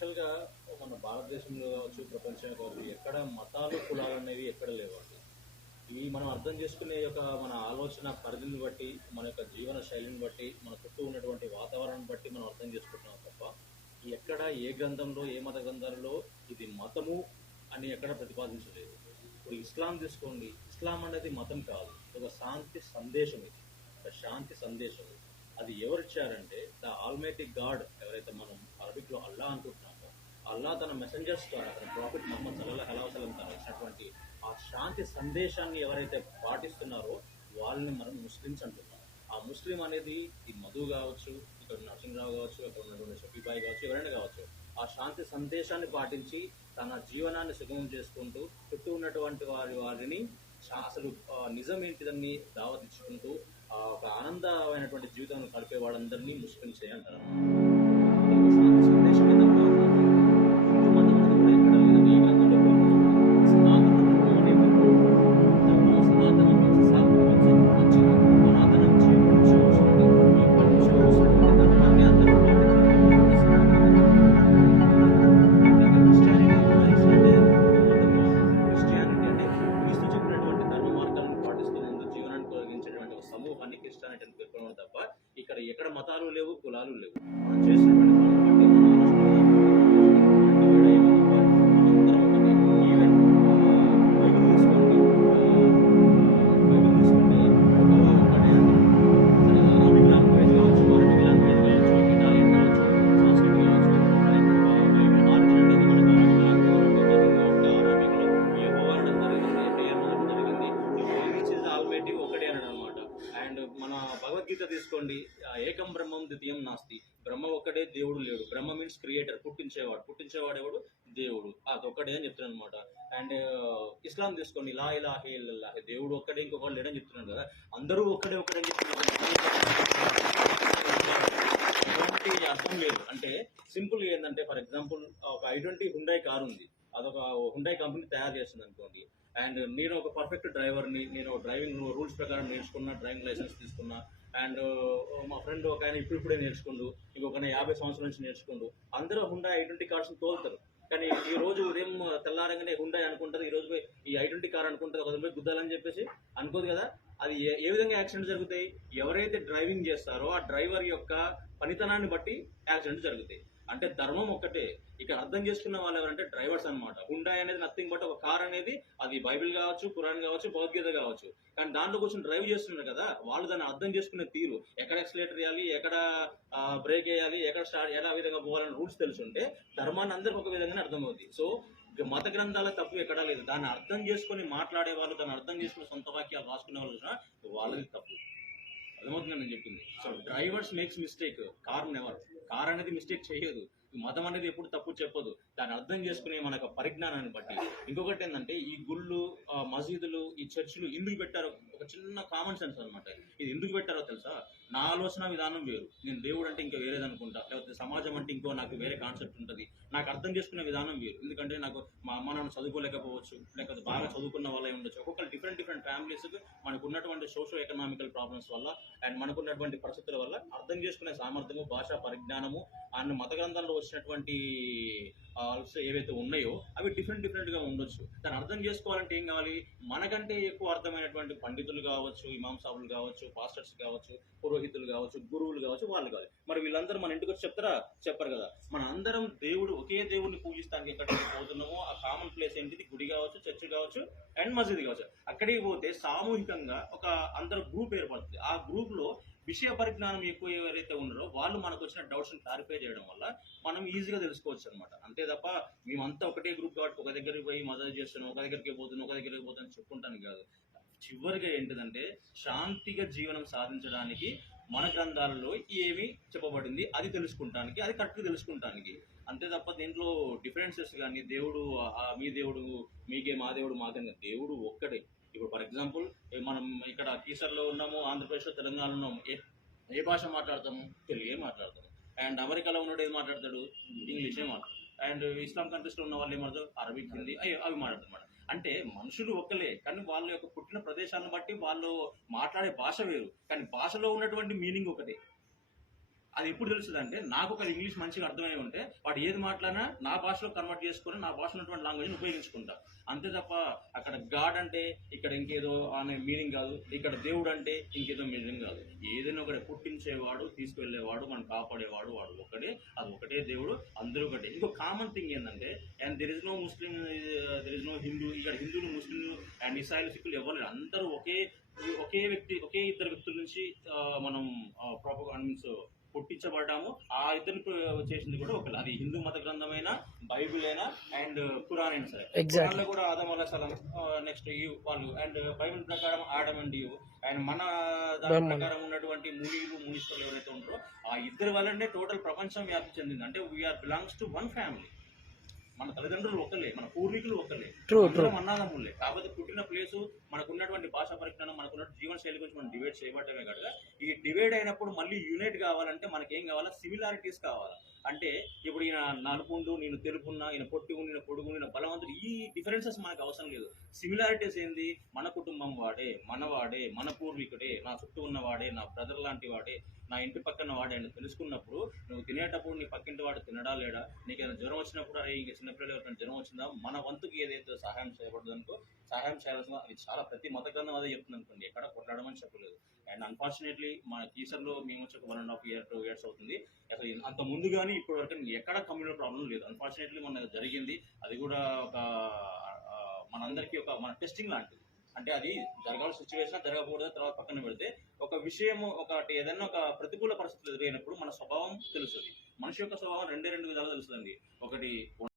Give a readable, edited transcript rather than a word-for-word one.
యాక్చువల్‌గా మన భారతదేశంలో కావచ్చు, ప్రపంచంలో కావచ్చు, ఎక్కడ మతాలు, కులాలు అనేవి ఎక్కడ లేవండి. ఇవి మనం అర్థం చేసుకునే యొక్క మన ఆలోచన పరిధిని బట్టి, మన యొక్క జీవన శైలిని బట్టి, మన చుట్టూ ఉన్నటువంటి వాతావరణం బట్టి మనం అర్థం చేసుకుంటున్నాం తప్ప, ఎక్కడ ఏ గ్రంథంలో, ఏ మత గ్రంథాలలో ఇది మతము అని ఎక్కడ ప్రతిపాదించలేదు. ఇప్పుడు ఇస్లాం తీసుకోండి. ఇస్లాం అనేది మతం కాదు. ఒక శాంతి సందేశం ఇది. ఒక శాంతి సందేశం ఇది. అది ఎవరిచ్చారంటే ద ఆల్మైటీ గాడ్, ఎవరైతే మనం అరబిక్లో అల్లా అనుకుంటున్నామో, అల్లా తన మెసెంజర్స్ ద్వారా, తన ప్రాఫిట్ ముహమ్మద్ సల్లల్లాహు అలైహి వసల్లం ద్వారా ఇచ్చినటువంటి ఆ శాంతి సందేశాన్ని ఎవరైతే పాటిస్తున్నారో వాళ్ళని మనం ముస్లిమ్స్ అంటున్నాం. ఆ ముస్లిం అనేది ఈ మధు కావచ్చు, ఇక్కడ నరసింహరావు కావచ్చు, ఇక్కడ ఉన్నటువంటి షఫీబాయి కావచ్చు, ఎవరైనా కావచ్చు, ఆ శాంతి సందేశాన్ని పాటించి తన జీవనాన్ని సుగమం చేసుకుంటూ చుట్టూ ఉన్నటువంటి వారిని అసలు నిజం ఏంటిదని దావతిచ్చుకుంటూ ఒక ఆనందమైనటువంటి జీవితం గడిపే వాళ్ళందరినీ ముస్లింసే అంటారు. శాంతి సందేశమే తప్ప హిందూ మతం అనేది కూడా ఎక్కడ లేదు. ఏ గ్రంథంలో కూడా సనాతన ధర్మం అనే ధర్మం, సనాతన మీన్స్ మంచిది, సనాతనం నుంచి ఎప్పటి నుంచో వస్తుంది. ఎప్పటి నుంచో వస్తున్నటువంటి ధర్మాన్ని అందరూ క్రిస్టియానిటీ అంటే క్రీస్తు చెప్పినటువంటి ధర్మ మార్గాలను పాటిస్తూ ముందు జీవనాన్ని కొనసాగించేటువంటి ఒక సమూహాన్ని క్రిస్టియానిటీ అని పేర్కొనడం తప్ప ఇక్కడ ఎక్కడ మతాలు లేవు, కులాలు లేవు. మనం చేసినటువంటి పనులు బట్టి, మన ఆలోచన విధానం బట్టి అందరం ఒకటి. ఈవెన్ బైబిల్ తీసుకోండి. బైబిల్ తీసుకుంటే ఒకటే అండి. అరబిక్ లాంగ్వేజ్ కావచ్చు, అరబిక్ లాంగ్వేజ్ కావచ్చు, ఇటాలియన్ కావచ్చు, సంస్కృతి కావచ్చు. బైబిల్ ఆరిజిన్ అనేది మనకు అరబిక్ లాంగ్వేజ్ జరిగింది కాబట్టి అరబిక్లో యెహోవా అనడం జరిగింది, ప్రేయర్ అనడం జరిగింది. ఈచ్ ఇస్ ఆల్మైటీ ఒకటే అనడం అనమాట. అండ్ మన భగవద్గీత తీసుకోండి. ఏకం బ్రహ్మం ద్వితీయం నాస్తి. బ్రహ్మ ఒక్కడే, దేవుడు లేడు. బ్రహ్మ మీన్స్ క్రియేటర్, పుట్టించేవాడు ఎవడు? దేవుడు. అదొక్కడే అని చెప్తున్నాను అనమాట. అండ్ ఇస్లాం తీసుకోండి. లా ఇలాహ ఇల్లల్లాహ్, దేవుడు ఒక్కడే, ఇంకొకరు లేడని చెప్తున్నాడు కదా. అందరూ ఒక్కడే అని చెప్తున్నారు. ఎలాంటి అర్థం లేదు. అంటే సింపుల్ ఏంటంటే, ఫర్ ఎగ్జాంపుల్ ఒక i20 హుండాయ్ కార్ ఉంది. అదొక హుండాయ్ కంపెనీ తయారు చేస్తుంది అనుకోండి. అండ్ నేను ఒక పర్ఫెక్ట్ డ్రైవర్ని, నేను డ్రైవింగ్ రూల్స్ ప్రకారం నేర్చుకున్నా, డ్రైవింగ్ లైసెన్స్ తీసుకున్నా. అండ్ మా ఫ్రెండ్ ఒక ఆయన ఇప్పుడే నేర్చుకుండు, ఇంకొక 50 సంవత్సరాల నుంచి నేర్చుకుండు. అందరూ హుండా i20 కార్స్ తోలుతారు. కానీ ఈ రోజు ఉదయం తెల్లారంగానే హుండాయ్ అనుకుంటారు, ఈ రోజు ఈ i20 కార్ అనుకుంటారు, ఒక రోజు గుద్దాలని చెప్పేసి అనుకోదు కదా. అది ఏ విధంగా యాక్సిడెంట్ జరుగుతాయి? ఎవరైతే డ్రైవింగ్ చేస్తారో ఆ డ్రైవర్ యొక్క పనితనాన్ని బట్టి యాక్సిడెంట్ జరుగుతాయి. అంటే ధర్మం ఒక్కటే. ఇక్కడ అర్థం చేసుకున్న వాళ్ళు ఎవరంటే డ్రైవర్స్ అనమాట. హుండాయ్ అనేది నథింగ్ బట్ ఒక కార్ అనేది, అది బైబిల్ కావచ్చు, ఖురాన్ కావచ్చు, భగవద్గీత కావచ్చు. కానీ దాంట్లో కూర్చొని డ్రైవ్ చేస్తున్నారు కదా, వాళ్ళు దాన్ని అర్థం చేసుకునే తీరు, ఎక్కడ ఎక్సలేటర్ వేయాలి, ఎక్కడ బ్రేక్ వేయాలి, ఎక్కడ స్టార్ట్, ఎలా విధంగా పోవాలని రూల్స్ తెలుసుంటే ధర్మాన్ని అందరికి ఒక విధంగానే అర్థమవుతుంది. సో మత గ్రంథాల తప్పు ఎక్కడా లేదు. దాన్ని అర్థం చేసుకుని మాట్లాడే వాళ్ళు, దాన్ని అర్థం చేసుకుని సొంత వాక్యాలు రాసుకునే వాళ్ళు వాళ్ళది తప్పు. అర్థమవుతుందని నేను చెప్పింది. So drivers makes mistake, car never. Car అనేది మిస్టేక్ చేయదు. మతం అనేది ఎప్పుడు తప్పు చెప్పదు. దాన్ని అర్థం చేసుకునే మన పరిజ్ఞానాన్ని బట్టి. ఇంకొకటి ఏంటంటే, ఈ గుళ్ళు, మసీదులు, ఈ చర్చిలు ఎందుకు పెట్టారో ఒక చిన్న కామన్ సెన్స్ అనమాట. ఇది ఎందుకు పెట్టారో తెలుసా? నా ఆలోచన విధానం వేరు. నేను దేవుడు అంటే ఇంకా వేరేది అనుకుంటా, లేకపోతే సమాజం అంటే ఇంకో నాకు వేరే కాన్సెప్ట్ ఉంటుంది. నాకు అర్థం చేసుకునే విధానం వేరు. ఎందుకంటే నాకు మా అమ్మ నాన్న చదువుకోలేకపోవచ్చు, లేకపోతే బాగా చదువుకున్న వాళ్ళే ఉండొచ్చు. ఒక్కొక్కరు డిఫరెంట్ ఫ్యామిలీస్కి మనకు ఉన్నటువంటి సోషో ఎకనామికల్ ప్రాబ్లమ్స్ వల్ల అండ్ మనకున్నటువంటి పరిస్థితుల వల్ల అర్థం చేసుకునే సామర్థ్యము, భాషా పరిజ్ఞానము అండ్ మత గ్రంథాల్లో వచ్చినటువంటి ఏవైతే ఉన్నాయో అవి డిఫరెంట్గా ఉండొచ్చు. దాన్ని అర్థం చేసుకోవాలంటే ఏం కావాలి? మనకంటే ఎక్కువ అర్థమైనటువంటి పండితులు కావచ్చు, ఇమాం సాబులు కావచ్చు, పాస్టర్స్ కావచ్చు, పురోహితులు కావచ్చు, గురువులు కావచ్చు, వాళ్ళు కావాలి. మరి వీళ్ళందరూ మన ఇంటికి వచ్చి చెప్తారా? చెప్పరు కదా. మన అందరం ఒకే దేవుడిని పూజిస్తానికి ఎక్కడికి పోతున్నామో ఆ కామన్ ప్లేస్ ఏంటిది? గుడి కావచ్చు, చర్చ్ కావచ్చు అండ్ మసీద్ కావచ్చు. అక్కడికి పోతే సామూహికంగా ఒక అందరూ గ్రూప్ ఏర్పడుతుంది. ఆ గ్రూప్ లో విషయ పరిజ్ఞానం ఎక్కువ ఎవరైతే ఉన్నారో వాళ్ళు మనకు వచ్చిన డౌట్స్ ని క్లారిఫై చేయడం వల్ల మనం ఈజీగా తెలుసుకోవచ్చు అనమాట. అంతే తప్ప మేమంతా ఒకటే గ్రూప్ కాబట్టి ఒక దగ్గరికి పోయి మదతు చేస్తున్నాం, ఒక దగ్గరికి పోతున్నాం చెప్పుకుంటాను కాదు. చివరిగా ఏంటిదంటే, శాంతిగా జీవనం సాధించడానికి మన గ్రంథాలలో ఏమి చెప్పబడింది అది తెలుసుకుంటానికి, అది కరెక్ట్గా తెలుసుకుంటానికి. అంతే తప్ప దీంట్లో డిఫరెన్సెస్ కానీ దేవుడు మీ దేవుడు మీకే, మా దేవుడు మాకే, దేవుడు ఒక్కడే. ఇప్పుడు ఫర్ ఎగ్జాంపుల్ మనం ఇక్కడ కీసర్లో ఉన్నాము, ఆంధ్రప్రదేశ్లో, తెలంగాణలో ఉన్నాము. ఏ భాష మాట్లాడతాము? తెలుగే మాట్లాడతాము. అండ్ అమెరికాలో ఉన్నాడు ఏది మాట్లాడతాడు? ఇంగ్లీషే మాట్లాడతాడు. అండ్ ఇస్లాం కంట్రీస్లో ఉన్న వాళ్ళు ఏమాడతారు? అరబిక్, హిందీ అవి మాట్లాడతారు. అంటే మనుషులు ఒక్కలే, కానీ వాళ్ళ యొక్క పుట్టిన ప్రదేశాలను బట్టి వాళ్ళు మాట్లాడే భాష వేరు, కానీ భాషలో ఉన్నటువంటి మీనింగ్ ఒకటే. అది ఎప్పుడు తెలుస్తుంది అంటే నాకు ఒక ఇంగ్లీష్ మంచిగా అర్థమై ఉంటే వాడు ఏది మాట్లాడినా నా భాషలో కన్వర్ట్ చేసుకొని నా భాషలో ఉన్నటువంటి లాంగ్వేజ్ని ఉపయోగించుకుంటా. అంతే తప్ప అక్కడ గాడ్ అంటే ఇక్కడ ఇంకేదో అనే మీనింగ్ కాదు, ఇక్కడ దేవుడు అంటే ఇంకేదో మీనింగ్ కాదు. ఏదైనా ఒకటి పుట్టించేవాడు, తీసుకువెళ్ళేవాడు, మనం కాపాడేవాడు వాడు ఒకటే, అది ఒకటే దేవుడు, అందరూ ఒకటే. ఇంకో కామన్ థింగ్ ఏంటంటే, and there is no Muslim, there is no Hindu. ఇక్కడ హిందువులు, ముస్లింలు అండ్ ఇస్రాయల్, సిక్కులు ఎవరు లేరు. అందరూ ఒకే వ్యక్తి, ఒకే ఇద్దరు వ్యక్తుల నుంచి మనం మీన్స్ పుట్టించబడ్డాము. ఆ ఇద్దరు చేసింది కూడా ఒకటి, అది హిందూ మత గ్రంథమైన బైబిల్ అయినా అండ్ ఖురాన్ అయినా సరే. ఖురాన్లో కూడా ఆదం అలైహిస్సలాం, నెక్స్ట్ ఈవ్ వాళ్ళు, అండ్ బైబిల్ ప్రకారం ఆడమ్ అండ్ ఈవ్, అండ్ మన దాని ప్రకారం ఉన్నటువంటి మునీలు, మునీశ్వరులు ఎవరైతే ఉంటారో ఆ ఇద్దరు వల్లనే టోటల్ ప్రపంచం వ్యాప్తి చెందింది. అంటే we are belongs to one family. మన తల్లిదండ్రులు ఒకలే, మన పూర్వీకులు ఒకలే, అన్నదమ్ములే. కాకపోతే పుట్టిన ప్లేసు, మనకున్నటువంటి భాషా పరిజ్ఞానం, మనకున్న జీవన శైలి గురించి మనం డివైడ్ చేయబడ్డమే కదా. ఈ డివైడ్ అయినప్పుడు మళ్ళీ యూనిట్ కావాలంటే మనకేం కావాలా? సిమిలారిటీస్ కావాలా. అంటే ఇప్పుడు ఈయన నలుపుండు, నేను తెలుపున్నా, ఈయన పొట్టిగు, నేను పొడుగు, నేను బలవంతుడు, ఈ డిఫరెన్సెస్ మనకు అవసరం లేదు. సిమిలారిటీస్ ఏంది? మన కుటుంబం వాడే, మనవాడే, మన పూర్వీకుడే, నా చుట్టూ ఉన్నవాడే, నా బ్రదర్ లాంటి వాడే, నా ఇంటి పక్కన వాడే అని తెలుసుకున్నప్పుడు నువ్వు తినేటప్పుడు నీ పక్కింటి వాడు తినడా లేడా, నీకు ఏదైనా జ్వరం వచ్చినప్పుడు అరే ఇంక చిన్నపిల్లలు ఎవరైనా జ్వరం వచ్చిందా, మన వంతుకి ఏదైతే సహాయం చేయబడదు అనుకో, సహాయం చేయాల్సిన అది చాలా ప్రతి మత గ్రంథం అదే చెప్తుంది అనుకోండి, ఎక్కడ కొట్లాడమని చెప్పలేదు. అండ్ అన్ఫార్చునేట్లీ మన టీచర్లో మేము వచ్చి 1.5 years 2 years అవుతుంది. అసలు అంత ముందు కానీ ఇప్పుడు వరకు ఎక్కడ కమ్యూనల్ ప్రాబ్లం లేదు. అన్ఫార్చునేట్లీ మన జరిగింది, అది కూడా ఒక మనందరికీ ఒక మన టెస్టింగ్ లాంటిది. అంటే అది జరగాల్సిన సిచ్యువేషన్ జరగకూడదు, తర్వాత పక్కన పెడితే ఒక విషయము, ఒకటి ఏదైనా ఒక ప్రతికూల పరిస్థితులు ఎదురైనప్పుడు మన స్వభావం తెలుస్తుంది. మనిషి యొక్క స్వభావం రెండు విధాలు తెలుస్తుందండి. ఒకటి